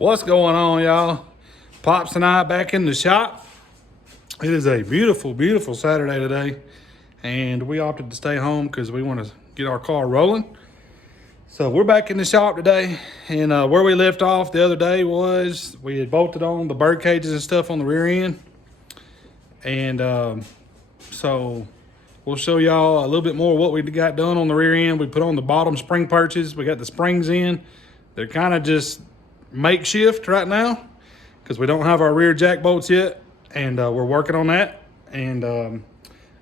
What's going on, y'all? Pops and I back in the shop. It is a beautiful, beautiful Saturday today, and we opted to stay home because we want to get our car rolling. So we're back in the shop today, and where we left off the other day was we had bolted on the bird cages and stuff on the rear end, and so we'll show y'all a little bit more what we got done on the rear end. We put on the bottom spring perches. We got the springs in. They're kind of just makeshift right now because we don't have our rear jack bolts yet, and we're working on that. And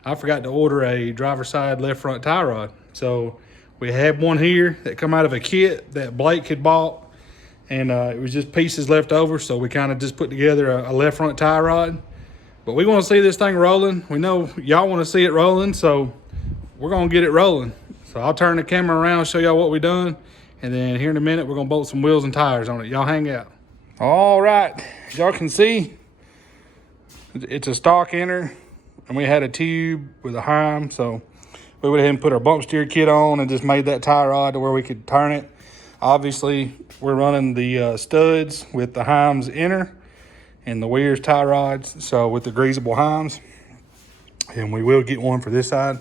I forgot to order a driver's side left front tie rod, so we had one here that come out of a kit that Blake had bought, and it was just pieces left over, so we kind of just put together a left front tie rod. But we want to see this thing rolling. We know y'all want to see it rolling, so we're gonna get it rolling. So I'll turn the camera around, show y'all what we done, and then here in a minute, we're gonna bolt some wheels and tires on it. Y'all hang out. All right, as y'all can see, it's a stock enter, and we had a tube with a Heim, so we went ahead and put our bump steer kit on and just made that tie rod to where we could turn it. Obviously, we're running the studs with the Heims inner and the Weir's tie rods, so with the greasable Heims, and we will get one for this side.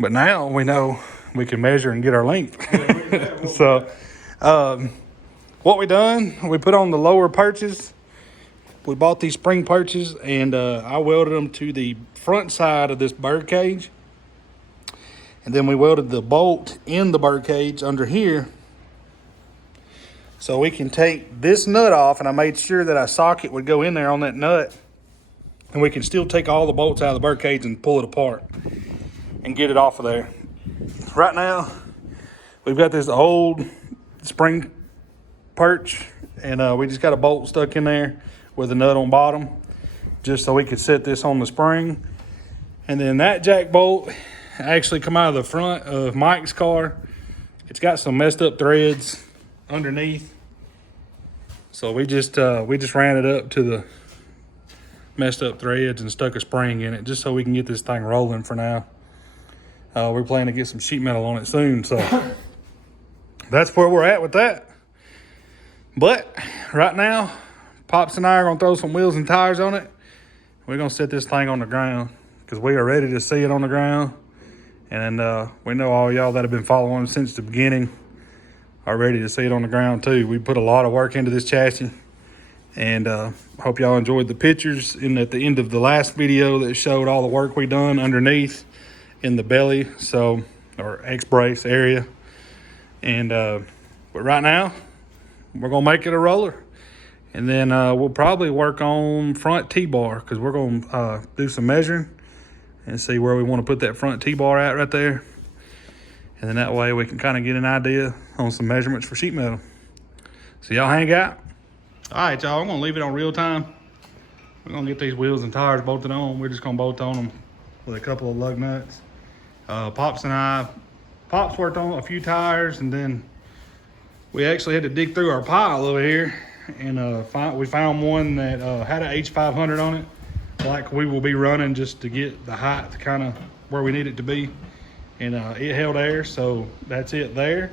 But now we know we can measure and get our length. So what we done, we put on the lower perches. We bought these spring perches, and I welded them to the front side of this bird cage. And then we welded the bolt in the bird cage under here, so we can take this nut off, and I made sure that our socket would go in there on that nut, and we can still take all the bolts out of the bird cage and pull it apart and get it off of there. Right now, we've got this old spring perch, and we just got a bolt stuck in there with a nut on bottom, just so we could set this on the spring. And then that jack bolt actually come out of the front of Mike's car. It's got some messed up threads underneath, so we just ran it up to the messed up threads and stuck a spring in it just so we can get this thing rolling for now. We're planning to get some sheet metal on it soon, so that's where we're at with that. But right now, Pops and I are gonna throw some wheels and tires on it. We're gonna set this thing on the ground because we are ready to see it on the ground. And we know all y'all that have been following since the beginning are ready to see it on the ground too. We put a lot of work into this chassis, and hope y'all enjoyed the pictures at the end of the last video that showed all the work we done underneath in the belly, so, or X-brace area. And but right now we're gonna make it a roller, and then we'll probably work on front T-bar because we're gonna do some measuring and see where we want to put that front T-bar at right there. And then that way we can kind of get an idea on some measurements for sheet metal. So y'all hang out. All right, y'all, I'm gonna leave it on real time. We're gonna get these wheels and tires bolted on. We're just gonna bolt on them with a couple of lug nuts. Pops worked on a few tires, and then we actually had to dig through our pile over here, and we found one that had an H500 on it, like we will be running just to get the height kind of where we need it to be. And it held air, so that's it there.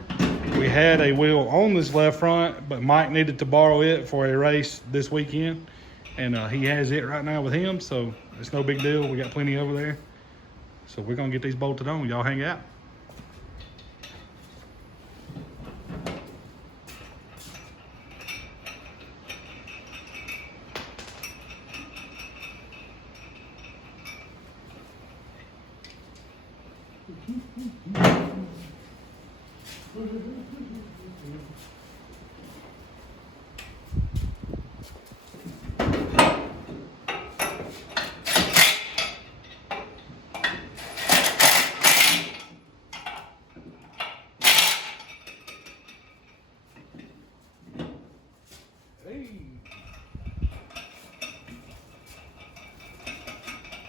We had a wheel on this left front, but Mike needed to borrow it for a race this weekend, and he has it right now with him, so it's no big deal. We got plenty over there. So we're gonna get these bolted on. Y'all hang out.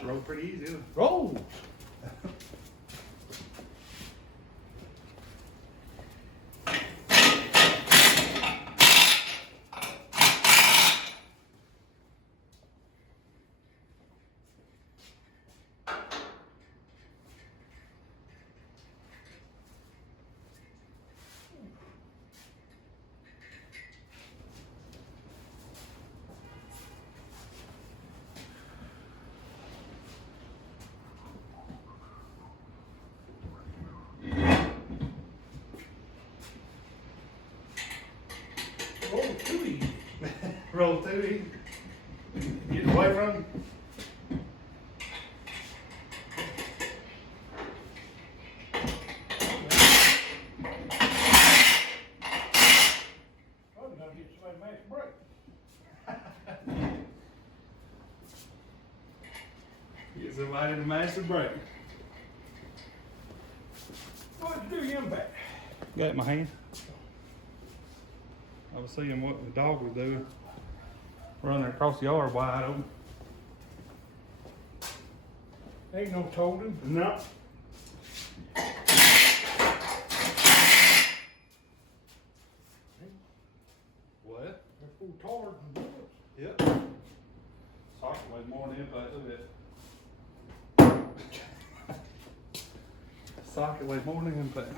Roll pretty easy. Roll! Roll too easy. Roll too easy. Get away from him. Probably gonna get somebody to mash break. Get somebody to mash the brake. What'd you do, young back? Got it in my hand. I was seeing what the dog was doing. Running across the yard wide open. Ain't no told him. No. What? They're full taller than yours. Yep. Socket weighs more than impact. Look at that. Socket weighs more than impact.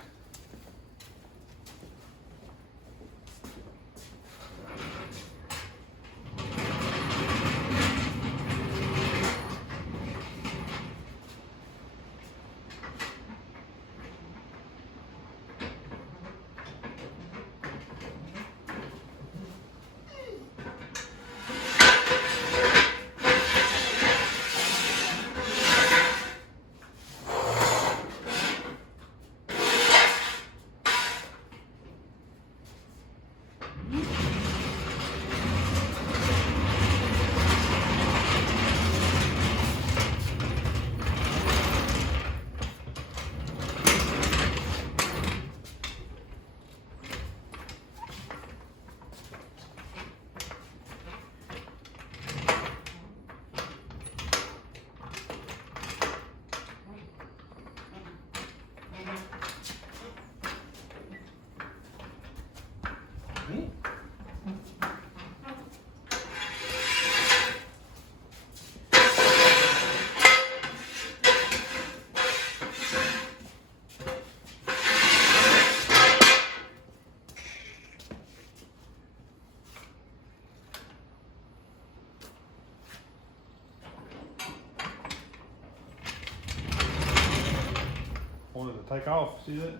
Wanted to take off, see that?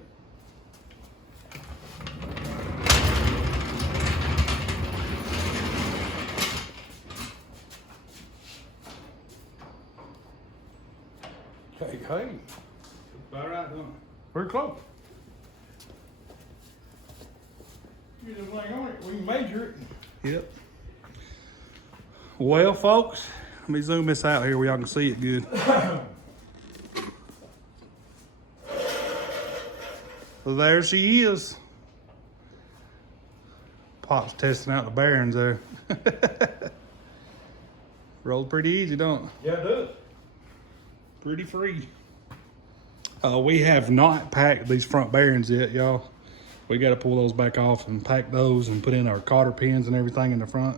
Hey, hey. About right, don't Very close. Get everything on it. We can measure it. it? Yep. Well, folks, let me zoom this out here where y'all can see it good. So there she is. Pop's testing out the bearings there. Rolled pretty easy, don't it? Yeah, it does. Pretty free. We have not packed these front bearings yet, y'all. We got to pull those back off and pack those and put in our cotter pins and everything in the front.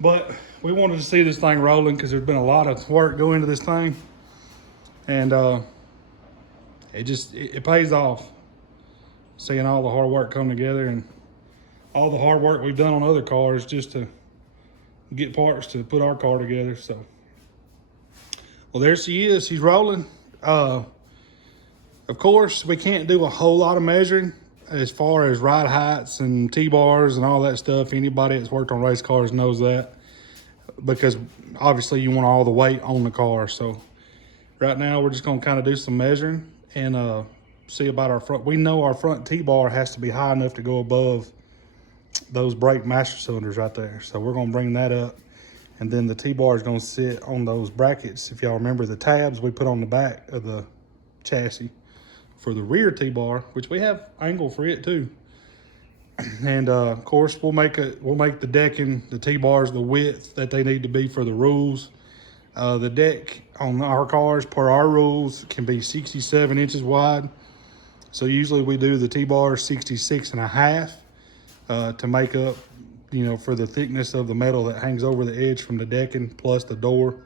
But we wanted to see this thing rolling because there's been a lot of work go into this thing. And it pays off. Seeing all the hard work come together and all the hard work we've done on other cars just to get parts to put our car together. So, well, there she is. She's rolling. Of course, we can't do a whole lot of measuring as far as ride heights and T-bars and all that stuff. Anybody that's worked on race cars knows that, because obviously you want all the weight on the car. So right now we're just going to kind of do some measuring and see about our front. We know our front T-bar has to be high enough to go above those brake master cylinders right there. So we're going to bring that up. And then the T-bar is going to sit on those brackets. If y'all remember the tabs we put on the back of the chassis for the rear T-bar, which we have angle for it too. And of course, we'll make the decking, the T-bars, the width that they need to be for the rules. The deck on our cars, per our rules, can be 67 inches wide. So usually we do the T-bar 66.5 to make up, you know, for the thickness of the metal that hangs over the edge from the decking plus the door.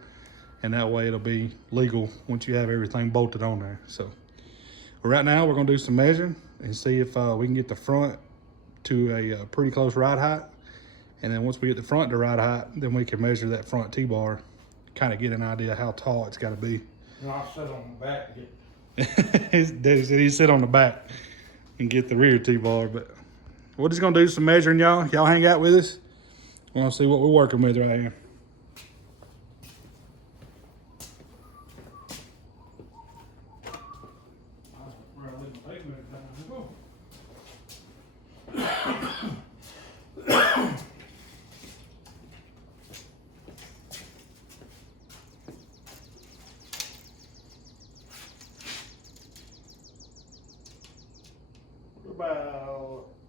And that way it'll be legal once you have everything bolted on there. So right now we're gonna do some measuring and see if we can get the front to a pretty close ride height. And then once we get the front to ride height, then we can measure that front T-bar, kind of get an idea how tall it's gotta be. And I'll sit on the back and get. His daddy said he'd sit on the back and get the rear T-bar, but We're just gonna do some measuring, y'all. Y'all hang out with us. I want to see what we're working with right here.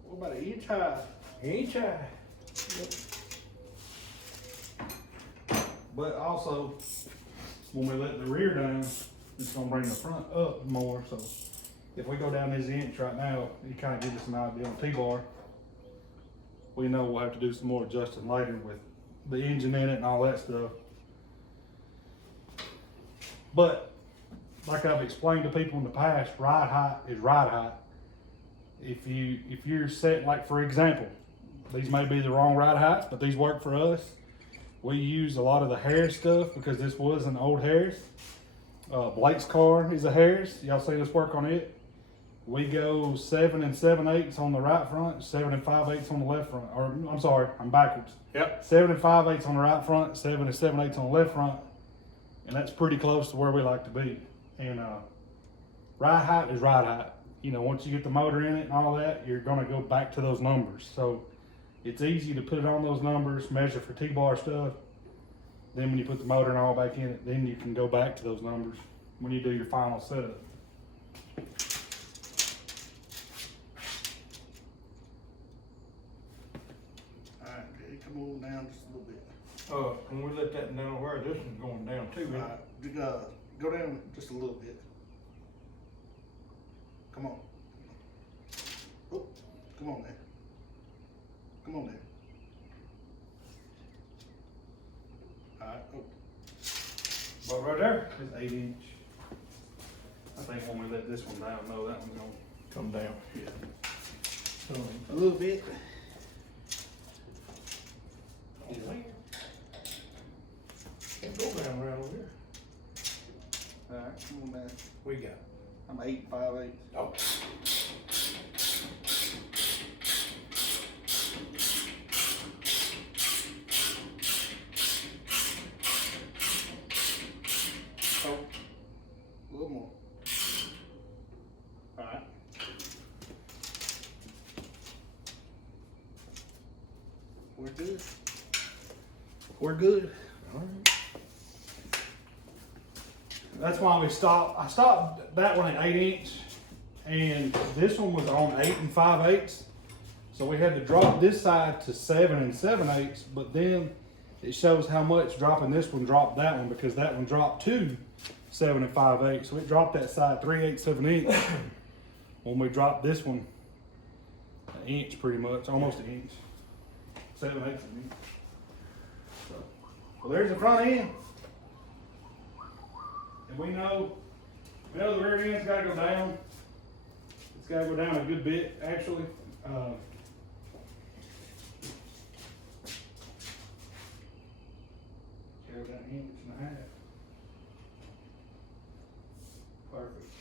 We're about an inch high. Ain't I? But also, when we let the rear down, it's gonna bring the front up more. So if we go down this inch right now, it kind of gives us an idea on T-bar. We know we'll have to do some more adjusting later with the engine in it and all that stuff. But like I've explained to people in the past, ride height is ride height. If you're set, like for example, these may be the wrong ride heights, but these work for us. We use a lot of the Harris stuff because this was an old Harris. Blake's car is a Harris. Y'all see us work on it. We go 7 7/8 on the right front, 7 5/8 on the left front. Or I'm sorry, I'm backwards. Yep. 7 5/8 on the right front, 7 7/8 on the left front, and that's pretty close to where we like to be. And ride height is ride height. You know, once you get the motor in it and all that, you're gonna go back to those numbers. So it's easy to put it on those numbers, measure for T-bar stuff. Then when you put the motor and all back in it, then you can go back to those numbers when you do your final setup. All right, okay, come on down just a little bit. When we let that down where this is going down too, All right? right, go down just a little bit. Come on. Oh, come on there. Come on there. All right. Oh, But right there, it's 8 inch. I think when we let this one down, no, that one's gonna. come down. Yeah. So, A little bit. go down right over here. All right, come on down. We got. I'm 8 5/8. Oh. Oh, a little more. All right. We're good. We're good. All right. That's why we stopped. I stopped that one at 8 inch, and this one was on 8 5/8. So we had to drop this side to 7 7/8. But then it shows how much dropping this one dropped that one, because that one dropped to 7 5/8. So it dropped that side 3/8 of an inch. When we dropped this one an inch, pretty much, almost an inch, 7/8 of an inch. So, well, there's the front end. And we know the rear end's gotta go down. It's gotta go down a good bit, actually. Go down an inch and a half. Perfect.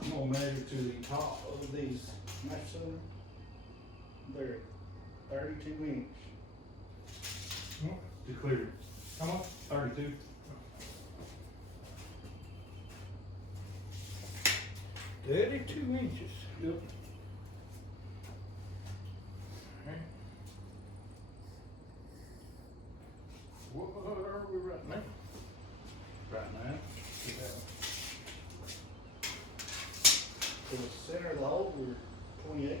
I'm gonna measure to the top of these match center. They're 32 inch. To clear. Come on, 32. $32 inches. Yep. What are we right now? Right now. To the center of the hole, we're 28.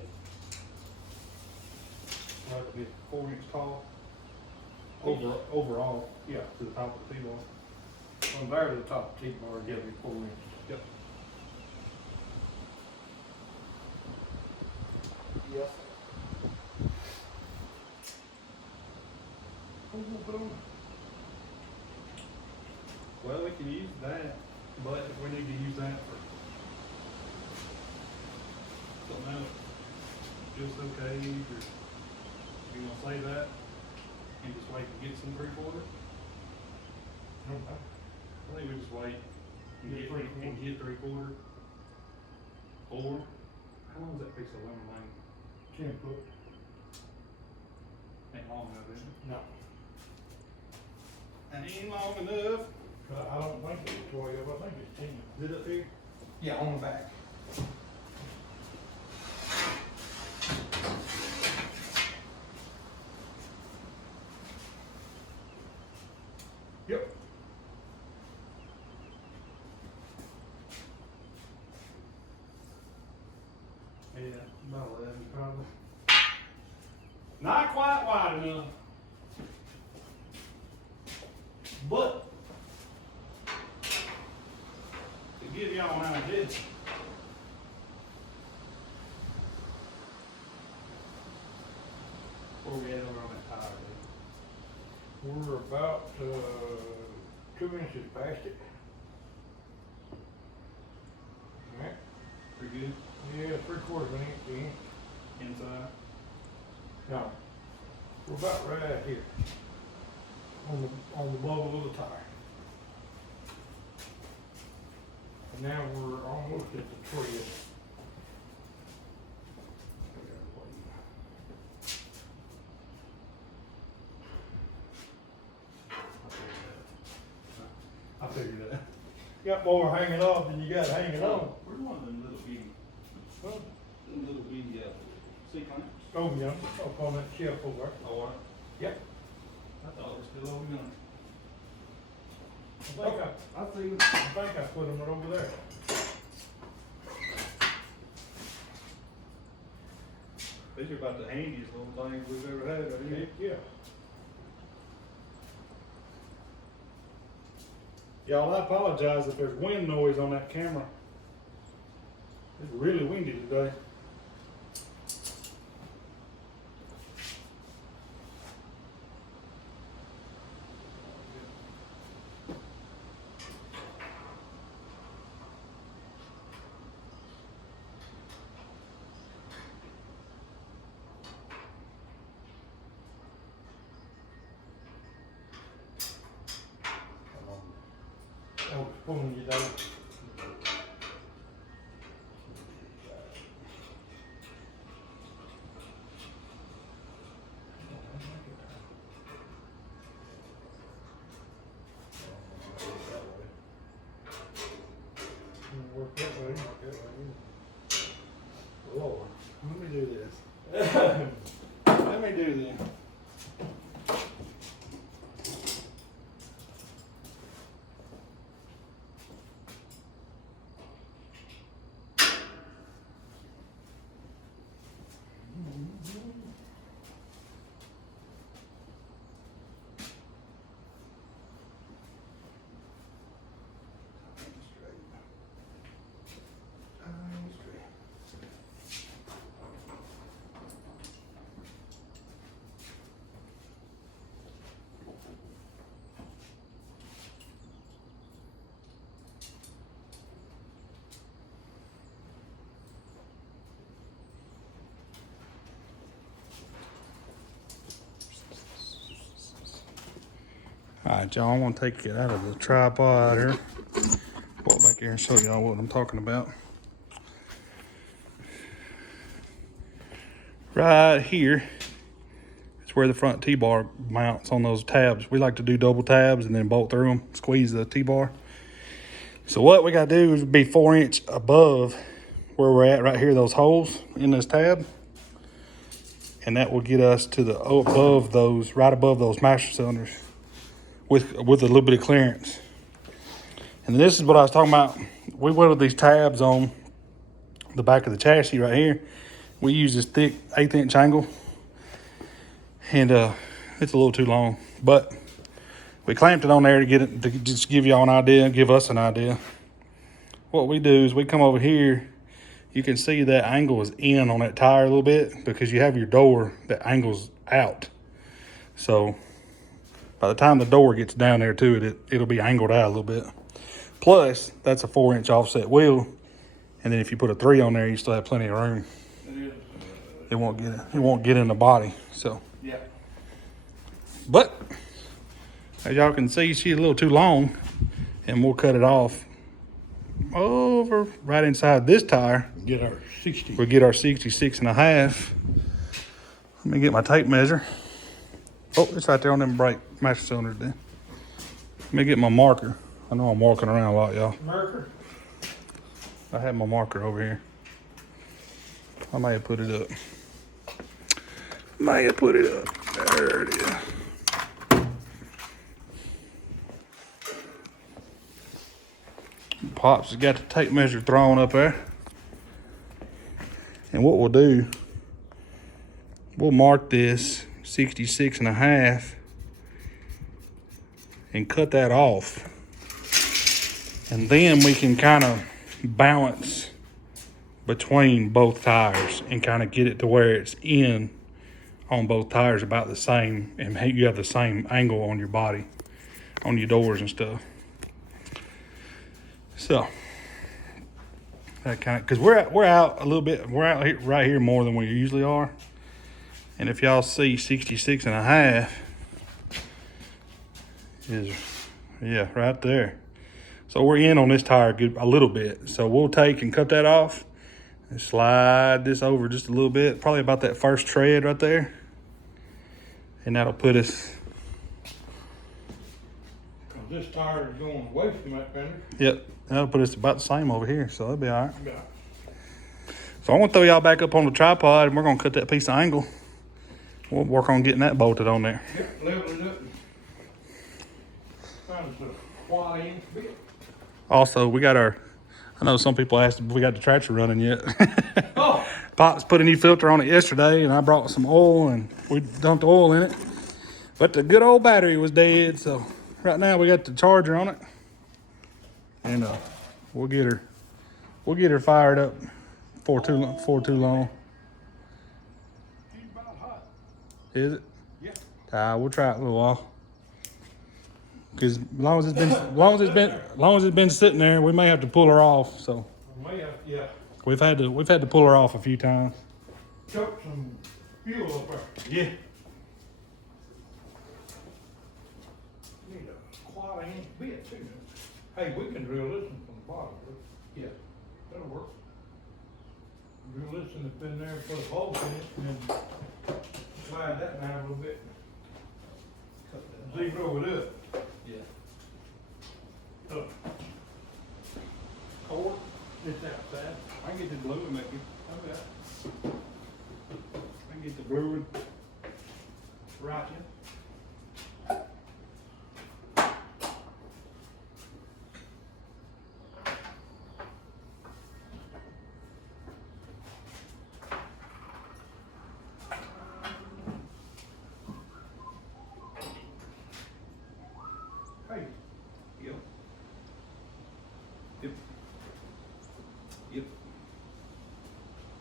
Like to be 4 inch tall. Overall, yeah, to the top of the T-bar. From there to the top T-bar, gotta be 4 inches. Yep. Yes. Well, we can use that, but if we need to use that for something else, just okay, or you wanna say that, and just wait and get some 3/4? I think we just wait and get 3/4. 4. How long is that piece of aluminum line? 10 foot. Ain't long enough, is it? No. Ain't long enough. I don't think it's 12, I think it's 10. Is it up here? Yeah, on the back. Yep. Yeah, about 11 probably. Not quite wide enough. But to give y'all an idea. Where we at over on that tire, dude? We're about 2 inches past it. Alright. Pretty good. Yeah, 3/4 of an inch Inside. No. We're about right here. On the bubble of the tire. And now we're almost at the tread. I figured that. Got more hanging off than you got hanging on. Where's one of them little bitty, Well, them little bitty, sea clamps? oh, yeah, up on that shelf over there. Oh, all right. Yep. I thought it was still over yonder. I think I put them right over there. These are about the handiest little things we've ever had right here. Yeah. Y'all, I apologize if there's wind noise on that camera. It's really windy today. I was pulling you down. Work that way, work that way. Lord, let me do this. Let me do this. All right, y'all, I want to take it out of the tripod here. Pull it back here and show y'all what I'm talking about. Right here is where the front T-bar mounts on those tabs. We like to do double tabs and then bolt through them, squeeze the T-bar. So what we got to do is be 4 inch above where we're at right here, those holes in this tab. And that will get us to the above those, right above those master cylinders with a little bit of clearance. And this is what I was talking about. We welded these tabs on the back of the chassis right here. We use this thick 1/8 inch angle, and it's a little too long, but we clamped it on there to get it, to just give y'all an idea, give us an idea. What we do is we come over here. You can see that angle is in on that tire a little bit because you have your door that angles out. So by the time the door gets down there to it, it'll be angled out a little bit. Plus, that's a 4 inch offset wheel. And then if you put a 3 on there, you still have plenty of room. It won't get in the body. So yeah. But as y'all can see, she's a little too long, and we'll cut it off over right inside this tire. Get our 60. We'll get our 66 and a half. Let me get my tape measure. Oh, it's right there on them brake master cylinders then. Let me get my marker. I know I'm walking around a lot, y'all. Marker. I have my marker over here. I may have put it up. May have put it up. There it is. Pops has got the tape measure thrown up there. And what we'll do, we'll mark this 66 and a half and cut that off. And then we can kind of balance between both tires and kind of get it to where it's in on both tires about the same, and you have the same angle on your body, on your doors and stuff. So that kind of, because we're out a little bit, we're out here, right here more than we usually are. And if y'all see 66 and a half is, yeah, right there. So we're in on this tire a little bit. So we'll take and cut that off and slide this over just a little bit, probably about that first tread right there. And that'll put us, This tire is going away from that fender. yep, that'll put us about the same over here. So that'll be all right. Yeah. So I'm gonna throw y'all back up on the tripod and we're gonna cut that piece of angle. We'll work on getting that bolted on there. Yep, level it up. Find us a quad-inch bit. Also, we got our, I know some people asked if we got the tractor running yet. Oh! Pops put a new filter on it yesterday and I brought some oil and we dumped oil in it. But the good old battery was dead, so right now we got the charger on it. And we'll get her fired up for too long. She's about hot. Is it? Yeah. We'll try it a little while. Cause as long as it's been sitting there, we may have to pull her off. So Yeah. we've had to pull her off a few times. Choke some fuel up there. Yeah. Need a quad-inch bit too. Hey, we can drill this one from the bottom. Yeah, that'll work. Drill this in the pin there, put a bolt in it, and then slide that down a little bit. Zero it up. Yeah. Up. Cord, it's outside. I can get the blue and make it. Okay. I can get the blue one. Right in. Hey. Yep. Yep. Yep.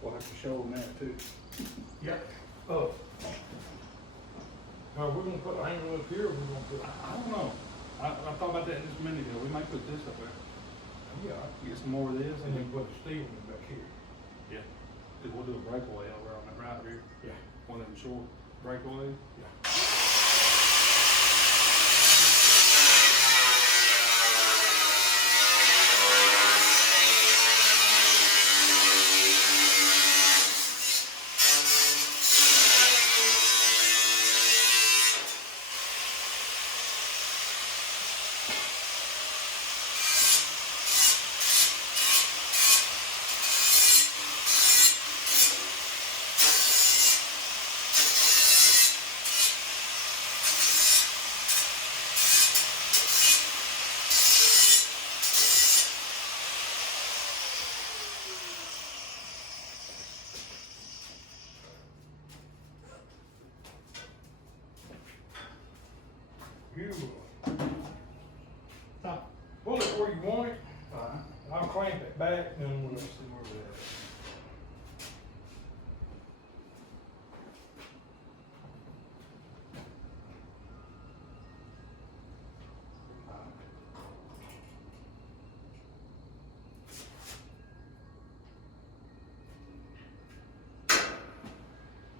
We'll have to show them that too. Yep. Oh. Now, we're gonna put a hanger up here, or we're gonna put, I don't know. I thought about that just a minute ago. We might put this up there. yeah, Get some more of this and then put a steel one back here. yeah. Cause we'll do a breakaway over on that right here. Yeah. One of them short breakaways. Yeah. Beautiful. Now, pull it where you want it. I'll clamp it back, and then we'll see where we're at.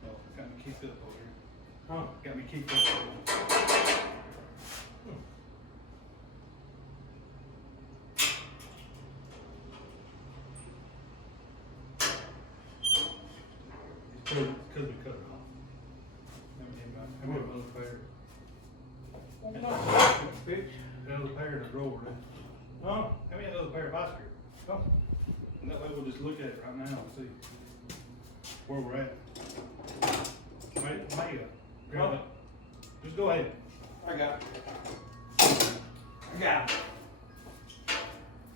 Oh, got me kicked up over here. Huh? Got me kicked up over here. Cause we cut it off. And we have another pair. Fix. Another pair in the drawer, then. Huh? Have me another pair of ice cream. Oh, And that way we'll just look at it right now and see where we're at. Maya, grab it. Just go ahead. I got it. I got it.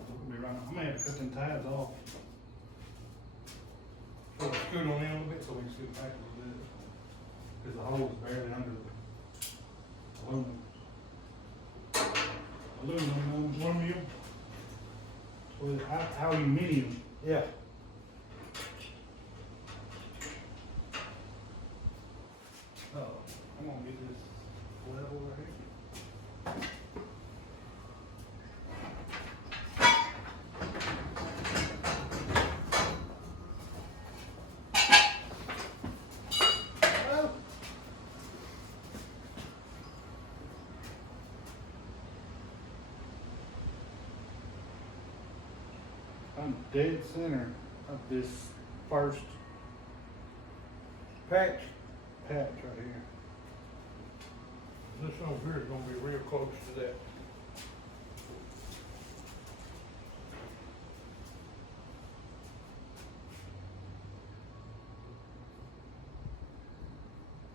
We'll be right now. I'm gonna have to cut them tabs off. Sort of scoot on in a little bit. So we can scoot back a little bit. Cause the hole is barely under the aluminum. Aluminum. With aluminium. Yeah. Oh, I'm gonna get this level right here. I'm dead center of this first Patch. patch right here. This over here is gonna be real close to that.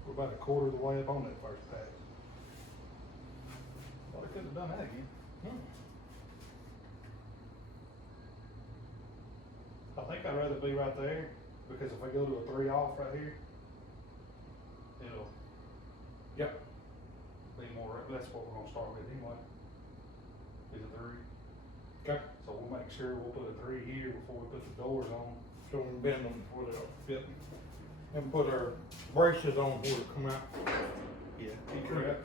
We're about a quarter of the way up on that first patch. Well, I could have done that again. I think I'd rather be right there, because if I go to a 3 off right here, it'll Yep. be more, that's what we're gonna start with anyway. Is a 3. Okay. So we'll make sure we'll put a 3 here before we put the doors on. So we bend them before they fit. And put our braces on before they come out. Yeah. Correct.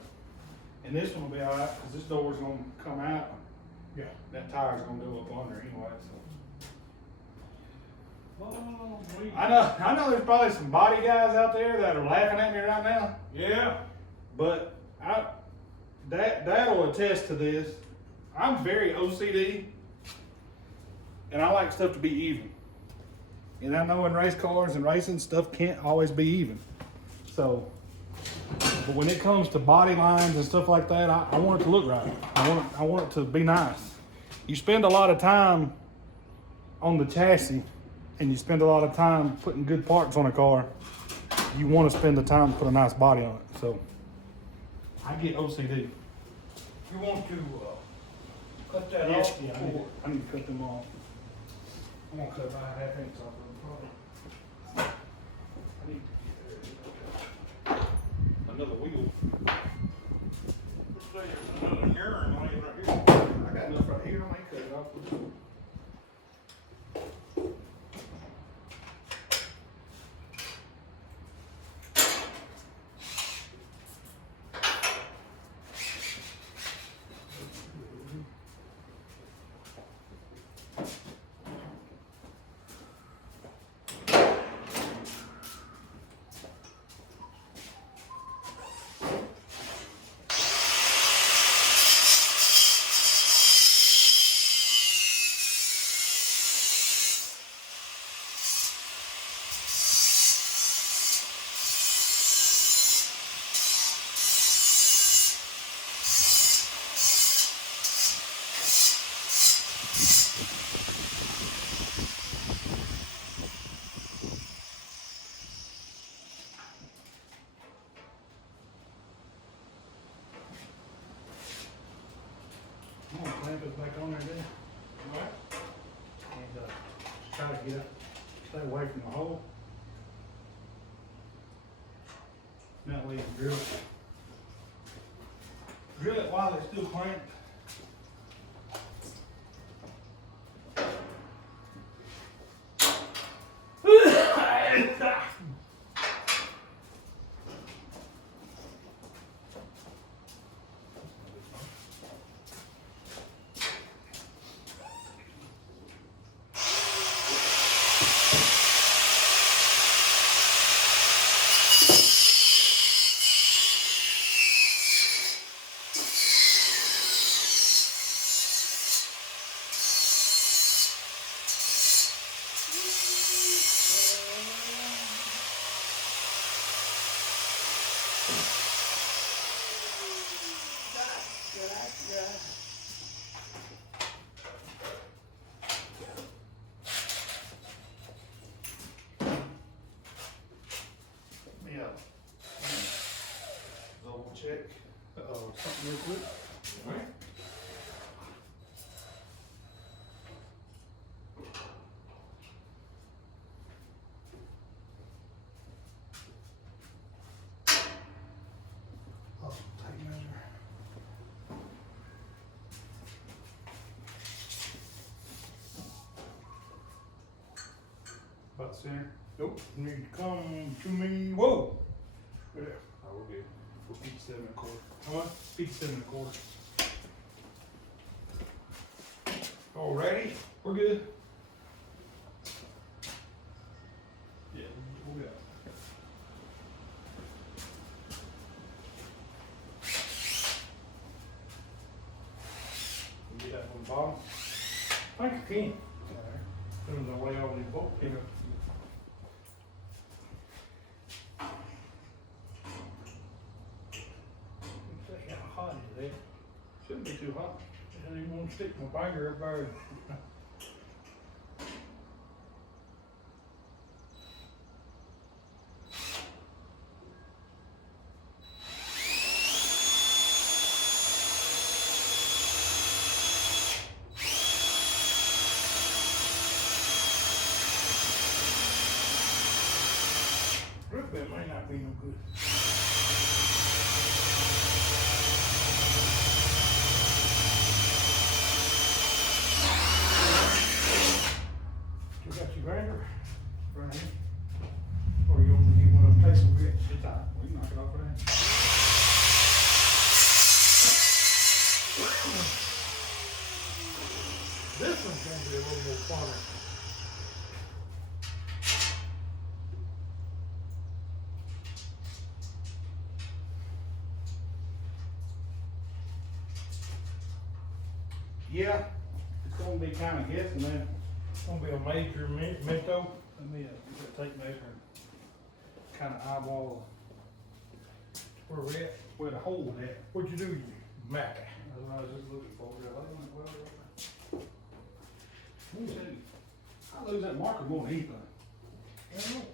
And this one will be alright, cause this door's gonna come out, Yeah. that tire's gonna go up under anyway, so. Oh, I know there's probably some body guys out there that are laughing at me right now, Yeah. but that'll attest to this. I'm very OCD, and I like stuff to be even. And I know in race cars and racing, stuff can't always be even. So, but when it comes to body lines and stuff like that, I want it to look right. I want it to be nice. You spend a lot of time on the chassis, and you spend a lot of time putting good parts on a car. You want to spend the time to put a nice body on it. So, I get OCD. You want to, cut that Yes, off? yeah, Or- I need to cut them off. I'm gonna cut about a half inch off of them probably. I need to get another wheel. Let's say there's another urine laying right here. I got enough right here, I might cut it off. I'm gonna clamp it back on there then. Right. And try to stay away from the hole. And that way you can drill it. Drill it while it's still clamped. something real quick. Right? Oh, tape measure. About the center. Nope, you need to come to me, whoa. Right there. Oh, we're good. We're 57 1/4. How much? 57 1/4. Alrighty, we're good. Yeah, we'll go. You get that from the bottom? I think I can. Depends on the way all these bolts here. Let's see how hot is it? Shouldn't be too hot. I didn't want to stick my finger up there. Root beer might not be no good. You got your grinder? Right here. Or you want me to get one of them pencil bits? It's hot. We can knock it off right now. This one's gonna be a little more fun. Yeah, it's gonna be kind of guessing then. It's gonna be a major Minto. Let me get a tape measure and kind of eyeball Where we at? where the hole is at. What'd you do, you Mac? That's what I was just looking for. I lose that marker more than anything. I don't know.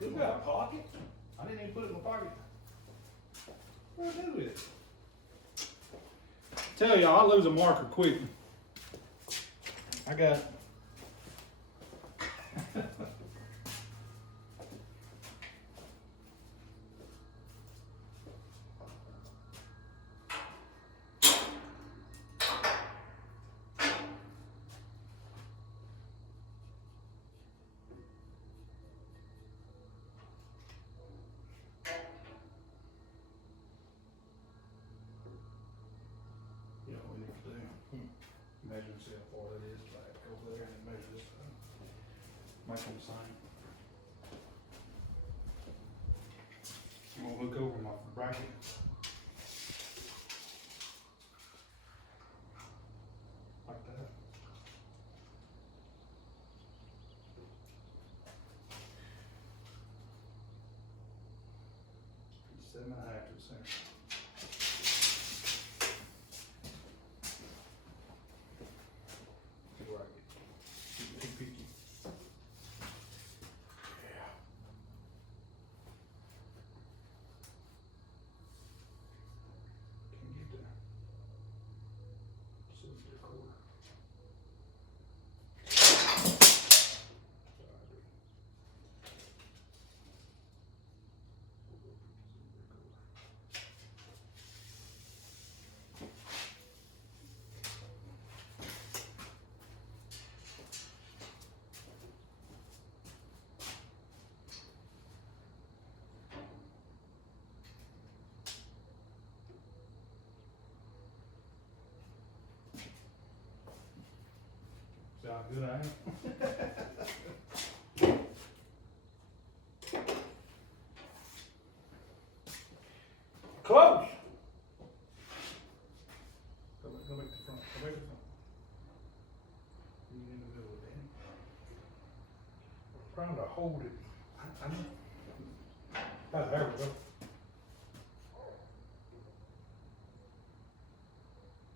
You got a pocket? I didn't even put it in my pocket. What do I do with it? Tell y'all, I lose a marker quick. I got. You know what we need to do? Measure and see how far that is back over there and measure this. Make them sign. I'm gonna look over my bracket. Like that. Seven and a half to the center. See where I get 250. Yeah. Can't get there. 70 1/4. See how good I am? Close. Go back to the front. Go back to the front. You in the middle of it. Trying to hold it. I know. Oh, there we go.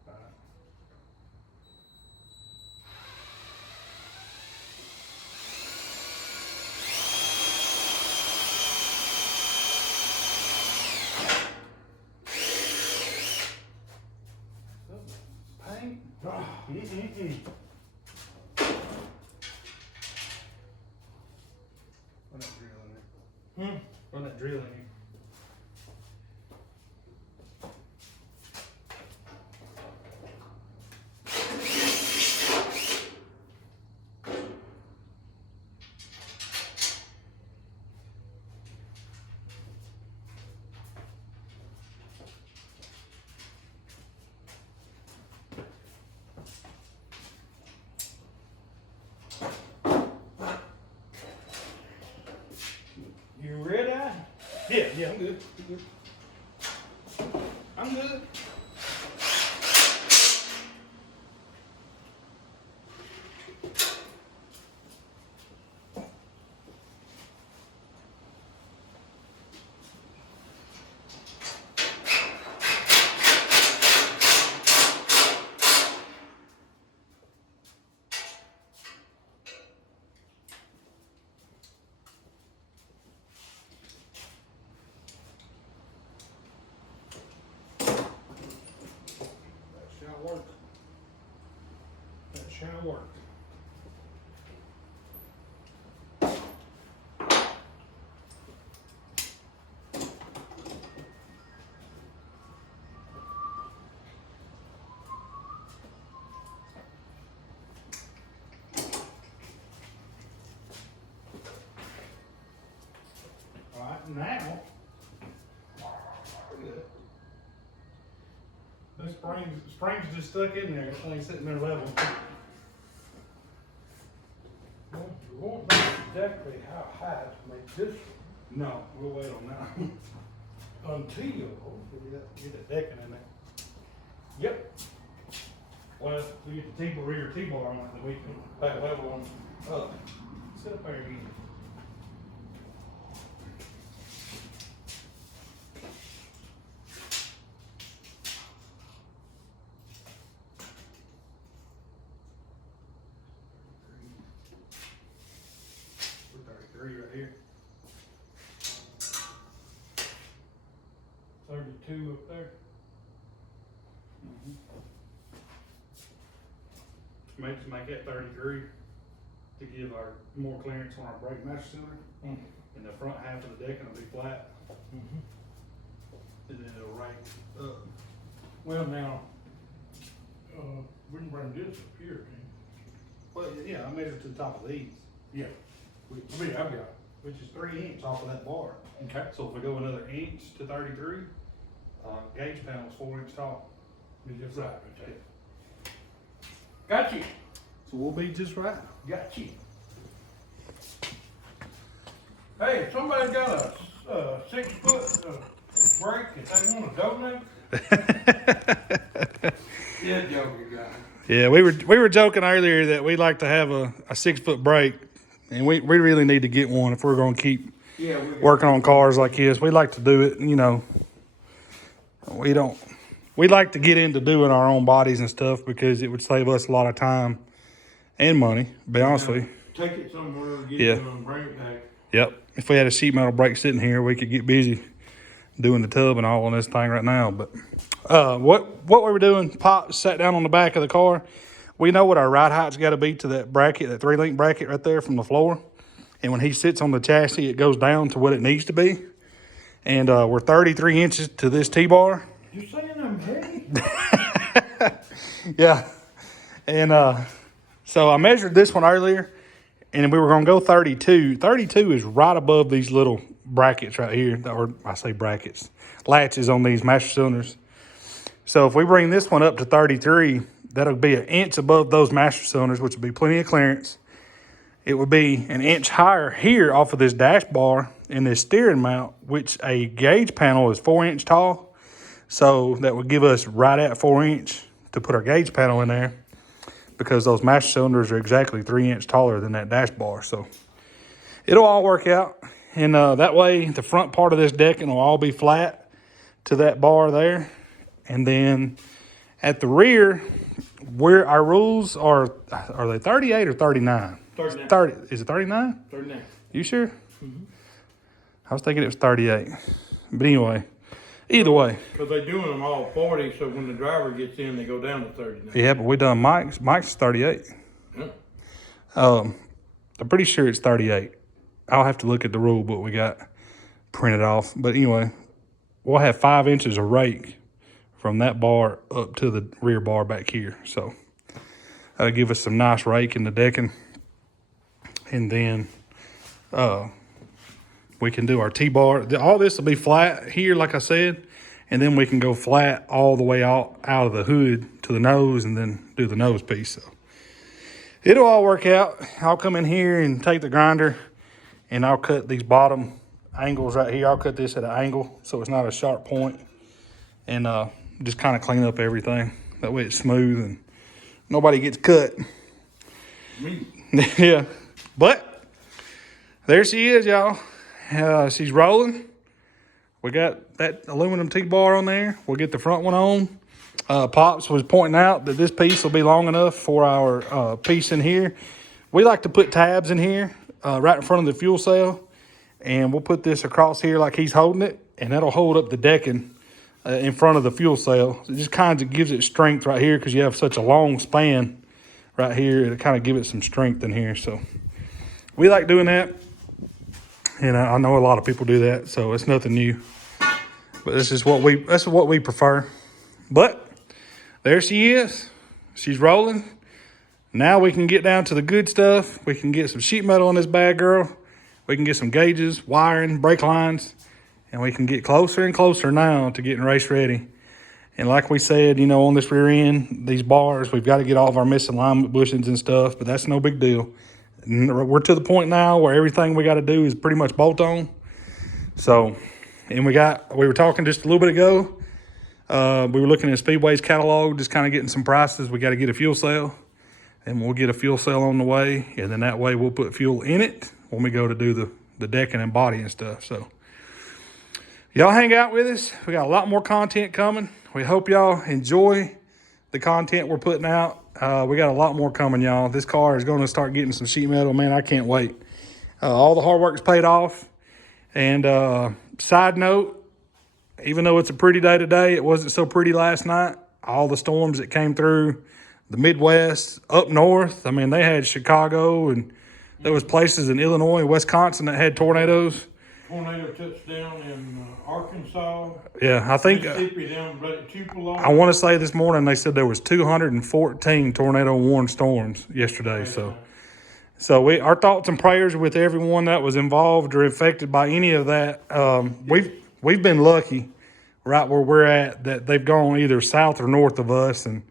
Alright. Run that drill in there. Hmm? Run that drill in here. You ready? Yeah, I'm good. I'm good. Work. That shall work. All right, now, good. The springs just stuck in there. It's only sitting there level. Well, you won't know exactly how high to make this No, we'll wait on that. until, Get that decking in there. Yep. Well, we get the rear T-bar on it, then we can back level on up. Sit up there again. We're 33 right here. 32 up there. Maybe just make that 33 to give our more clearance on our brake master cylinder. And the front half of the decking will be flat, Mm-hmm. and then it'll rake up. Well, now, we can bring this up here, can Well, yeah, I measured to the top of these, you? Yeah. I've got. which is 3 inches off of that bar. Okay. So if we go another inch to 33, gauge panel is 4 inches tall. Is this right? Okay. Got you. So we'll be just right. Got you. Hey, if somebody got a 6-foot brake that they want to donate, yeah, joking guy. Yeah, we were joking earlier that we like to have a 6-foot brake, and we really need to get one if we're going to keep Yeah, working on cars like this. We like to do it, you know. We like to get into doing our own bodies and stuff because it would save us a lot of time and money, to be honest with you. Take it somewhere, get Yeah. it and bring it back. Yep. If we had a sheet metal brake sitting here, we could get busy doing the tub and all on this thing right now. But what we were doing, Pop sat down on the back of the car. We know what our ride height's got to be to that bracket, that 3-link bracket right there from the floor. And when he sits on the chassis, it goes down to what it needs to be. And we're 33 inches to this T-bar. You saying I'm heavy? Yeah. And so I measured this one earlier, and we were going to go 32. 32 is right above these little brackets right here, or I say brackets, latches on these master cylinders. So if we bring this one up to 33, that'll be an inch above those master cylinders, which would be plenty of clearance. It would be an inch higher here off of this dash bar and this steering mount, which a gauge panel is 4 inch tall. So that would give us right at 4 inch to put our gauge panel in there, because those master cylinders are exactly 3 inch taller than that dash bar. So it'll all work out. And that way the front part of this decking will all be flat to that bar there. And then at the rear, where our rules are they 38 or 39? 39. 30, is it 39? 39. You sure? I was thinking it was 38. But anyway, Either way. Cause they doing them all 40, so when the driver gets in, they go down to 30 now. Yeah, but we done Mike's. Mike's 38. Yeah. I'm pretty sure it's 38. I'll have to look at the rule book we got printed off. But anyway, we'll have 5 inches of rake from that bar up to the rear bar back here. So that'll give us some nice rake in the decking. And then we can do our T-bar. All this will be flat here, like I said. And then we can go flat all the way out of the hood to the nose and then do the nose piece. So it'll all work out. I'll come in here and take the grinder and I'll cut these bottom angles right here. I'll cut this at an angle so it's not a sharp point. And just kind of clean up everything. That way it's smooth and nobody gets cut. Me. Yeah. But there she is, y'all. She's rolling. We got that aluminum T-bar on there. We'll get the front one on. Pops was pointing out that this piece will be long enough for our piece in here. We like to put tabs in here right in front of the fuel cell. And we'll put this across here like he's holding it. And that'll hold up the decking in front of the fuel cell. It just kind of gives it strength right here because you have such a long span right here. It'll kind of give it some strength in here. So we like doing that. And I know a lot of people do that, so it's nothing new. But that's what we prefer. But there she is. She's rolling. Now we can get down to the good stuff. We can get some sheet metal on this bad girl. We can get some gauges, wiring, brake lines, and we can get closer and closer now to getting race ready. And like we said, you know, on this rear end, these bars, we've got to get all of our misalignment bushings and stuff, but that's no big deal. We're to the point now where everything we got to do is pretty much bolt on. So, and we were talking just a little bit ago. We were looking at Speedway's catalog, just kind of getting some prices. We got to get a fuel cell, and we'll get a fuel cell on the way. And then that way we'll put fuel in it when we go to do the decking and body and stuff. So y'all hang out with us. We got a lot more content coming. We hope y'all enjoy the content we're putting out. We got a lot more coming, y'all. This car is going to start getting some sheet metal. Man, I can't wait. All the hard work's paid off. And side note, even though it's a pretty day today, it wasn't so pretty last night. All the storms that came through the Midwest, up north. I mean, they had Chicago, and there was places in Illinois and Wisconsin that had tornadoes. Tornado touchdown in Arkansas. Yeah, I think Mississippi down at Tupelo. I want to say this morning they said there was 214 tornado warned storms yesterday. So our thoughts and prayers with everyone that was involved or affected by any of that. We've been lucky, right where we're at, that they've gone either south or north of us, and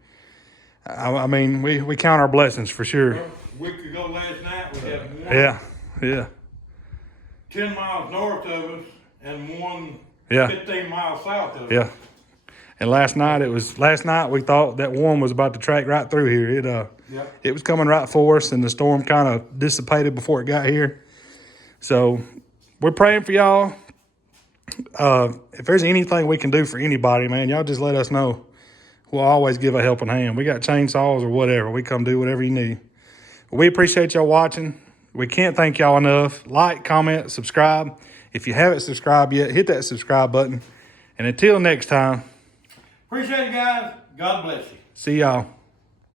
I mean we count our blessings for sure. A week ago last night we had one. Yeah. 10 miles north of us and one Yeah. 15 miles south of us. Yeah. And last night we thought that one was about to track right through here. It was coming right for us, and the storm kind of dissipated before it got here. So we're praying for y'all. If there's anything we can do for anybody, man, y'all just let us know. We'll always give a helping hand. We got chainsaws or whatever. We come do whatever you need. We appreciate y'all watching. We can't thank y'all enough. Like, comment, subscribe. If you haven't subscribed yet, hit that subscribe button. And until next time, Appreciate it, guys. God bless you. see y'all.